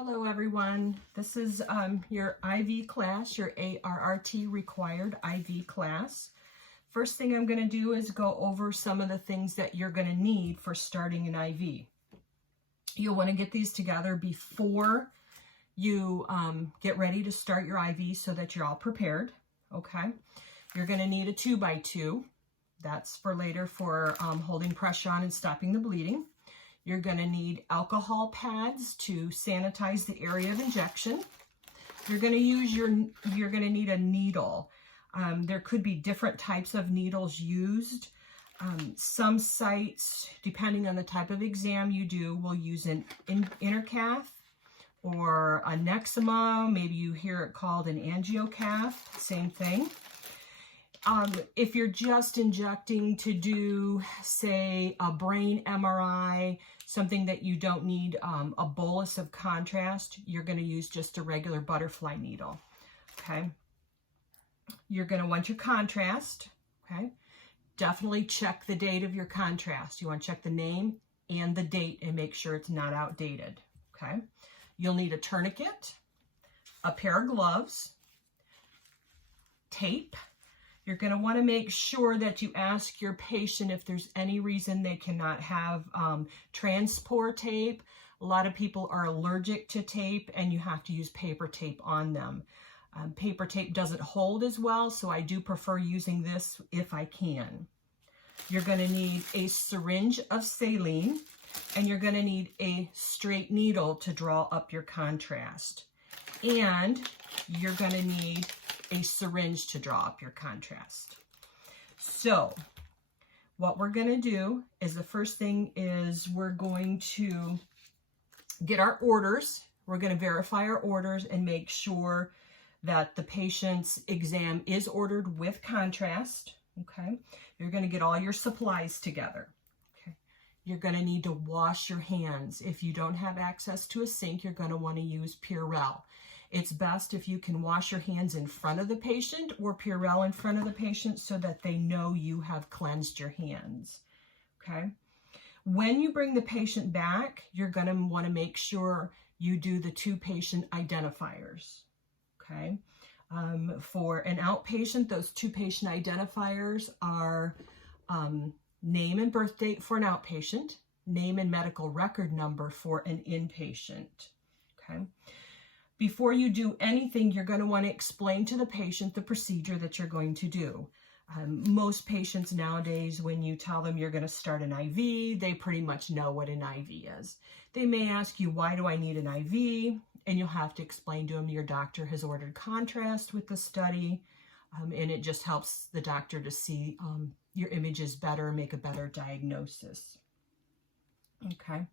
Hello everyone, this is your IV class, your ARRT required IV class. First thing I'm going to do is go over some of the things that you're going to need for starting an IV. You'll want to get these together before you get ready to start your IV so that you're all prepared, okay? You're going to need a 2x2. That's for later for holding pressure on and stopping the bleeding. You're going to need alcohol pads to sanitize the area of injection. You're going to need a needle. There could be different types of needles used. Some sites, depending on the type of exam you do, will use an intercath or a nexima. Maybe you hear it called an angiocath, same thing. If you're just injecting to do, say, a brain MRI, something that you don't need a bolus of contrast, you're going to use just a regular butterfly needle, okay? You're going to want your contrast, okay? Definitely check the date of your contrast. You want to check the name and the date and make sure it's not outdated, okay? You'll need a tourniquet, a pair of gloves, tape. You're going to want to make sure that you ask your patient if there's any reason they cannot have transport tape. A lot of people are allergic to tape and you have to use paper tape on them. Paper tape doesn't hold as well, so I do prefer using this if I can. You're going to need a syringe of saline and you're going to need a straight needle to draw up your contrast. And you're going to need a syringe to draw up your contrast. So what we're going to do is the first thing is we're going to get our orders. We're going to verify our orders and make sure that the patient's exam is ordered with contrast. Okay. You're going to get all your supplies together. Okay. You're going to need to wash your hands. If you don't have access to a sink, you're going to want to use Purell. It's best if you can wash your hands in front of the patient or Purell in front of the patient so that they know you have cleansed your hands, okay? When you bring the patient back, you're going to want to make sure you do the 2 patient identifiers, okay? For an outpatient, those 2 patient identifiers are name and birth date for an outpatient, name and medical record number for an inpatient, okay? Before you do anything, you're going to want to explain to the patient the procedure that you're going to do. Most patients nowadays, when you tell them you're going to start an IV, they pretty much know what an IV is. They may ask you, why do I need an IV? And you'll have to explain to them your doctor has ordered contrast with the study, and it just helps the doctor to see your images better, make a better diagnosis. Okay.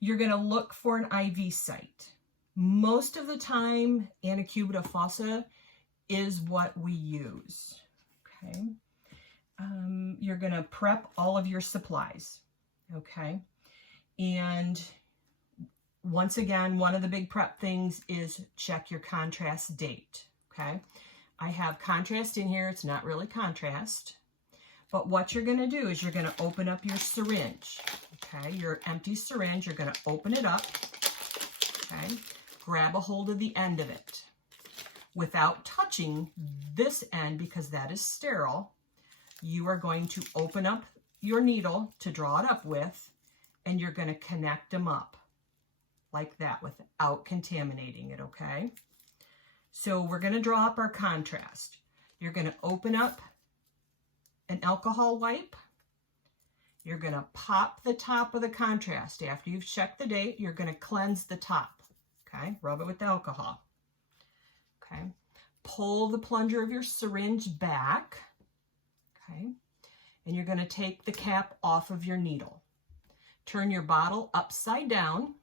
You're going to look for an IV site. Most of the time, Anacubita fossa is what we use, okay? You're going to prep all of your supplies, okay? And once again, one of the big prep things is check your contrast date, okay? I have contrast in here. It's not really contrast. But what you're going to do is you're going to open up your syringe, okay? Your empty syringe, you're going to open it up, okay? Grab a hold of the end of it without touching this end because that is sterile. You are going to open up your needle to draw it up with, and you're going to connect them up like that without contaminating it, okay? So we're going to draw up our contrast. You're going to open up an alcohol wipe. You're going to pop the top of the contrast. After you've checked the date, you're going to cleanse the top. Okay, rub it with the alcohol. Okay, pull the plunger of your syringe back. Okay, and you're going to take the cap off of your needle. Turn your bottle upside down.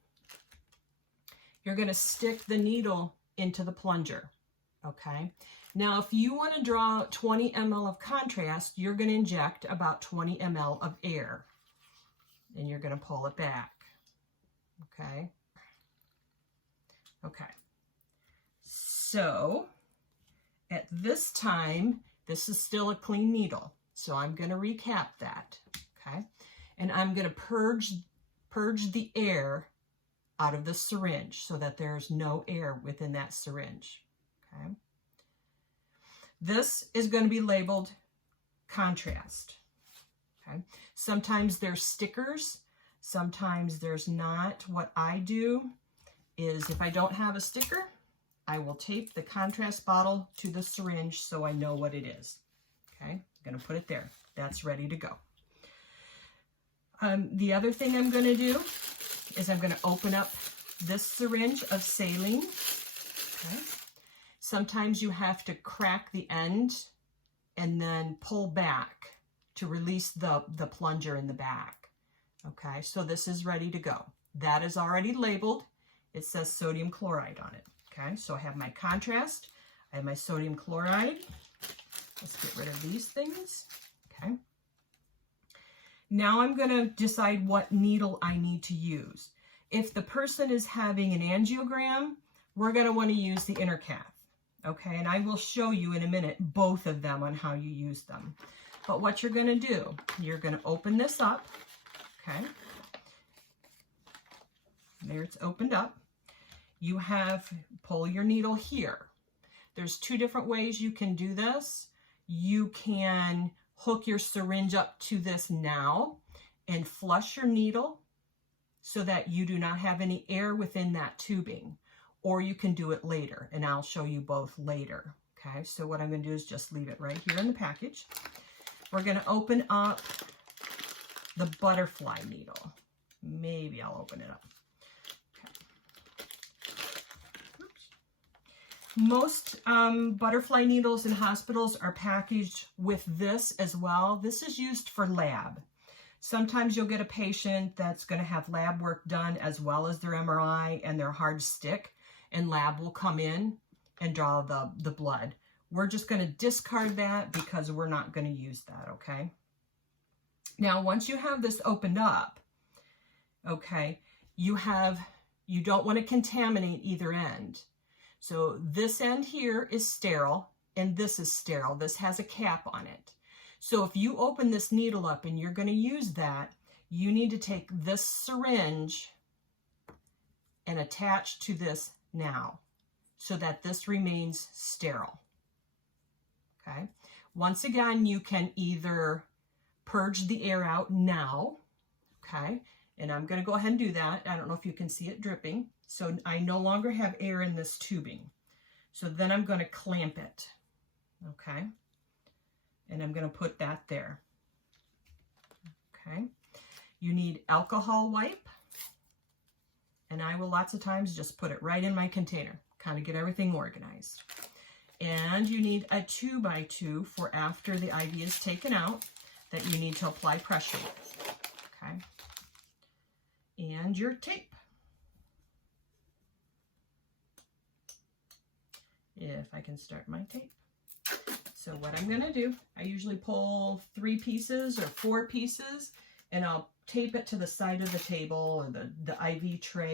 You're going to stick the needle into the plunger. Okay, now if you want to draw 20 ml of contrast, you're going to inject about 20 ml of air. And you're going to pull it back. Okay. Okay, so at this time, this is still a clean needle. So I'm going to recap that, okay? And I'm going to purge the air out of the syringe so that there's no air within that syringe. Okay. This is going to be labeled contrast. Okay. Sometimes there's stickers, sometimes there's not. What I do is if I don't have a sticker, I will tape the contrast bottle to the syringe so I know what it is. Okay, I'm going to put it there. That's ready to go. The other thing I'm going to do is I'm going to open up this syringe of saline. Okay. Sometimes you have to crack the end and then pull back to release the plunger in the back. Okay, so this is ready to go. That is already labeled. It says sodium chloride on it. Okay, so I have my contrast. I have my sodium chloride. Let's get rid of these things. Okay. Now I'm going to decide what needle I need to use. If the person is having an angiogram, we're going to want to use the inner cath. Okay, and I will show you in a minute both of them on how you use them. But what you're going to do, you're going to open this up. Okay. There it's opened up. You have, pull your needle here. There's two different ways you can do this. You can hook your syringe up to this now and flush your needle so that you do not have any air within that tubing. Or you can do it later, and I'll show you both later. Okay, so what I'm going to do is just leave it right here in the package. We're going to open up the butterfly needle. Maybe I'll open it up. Okay. Most butterfly needles in hospitals are packaged with this as well. This is used for lab. Sometimes you'll get a patient that's going to have lab work done as well as their MRI and their hard stick, and lab will come in and draw the blood. We're just going to discard that because we're not going to use that, okay? Now, once you have this opened up, okay, you don't want to contaminate either end. So this end here is sterile, and this is sterile. This has a cap on it. So if you open this needle up and you're going to use that, you need to take this syringe and attach to this now so that this remains sterile. Okay. Once again, you can either purge the air out now. Okay. And I'm going to go ahead and do that. I don't know if you can see it dripping. So I no longer have air in this tubing. So then I'm going to clamp it. Okay. And I'm going to put that there. Okay. You need alcohol wipe. And I will lots of times just put it right in my container, kind of get everything organized. And you need a 2x2 for after the IV is taken out that you need to apply pressure with. Okay. And your tape. If I can start my tape. So what I'm going to do, I usually pull 3 pieces or 4 pieces, and I'll tape it to the side of the table or the IV tray.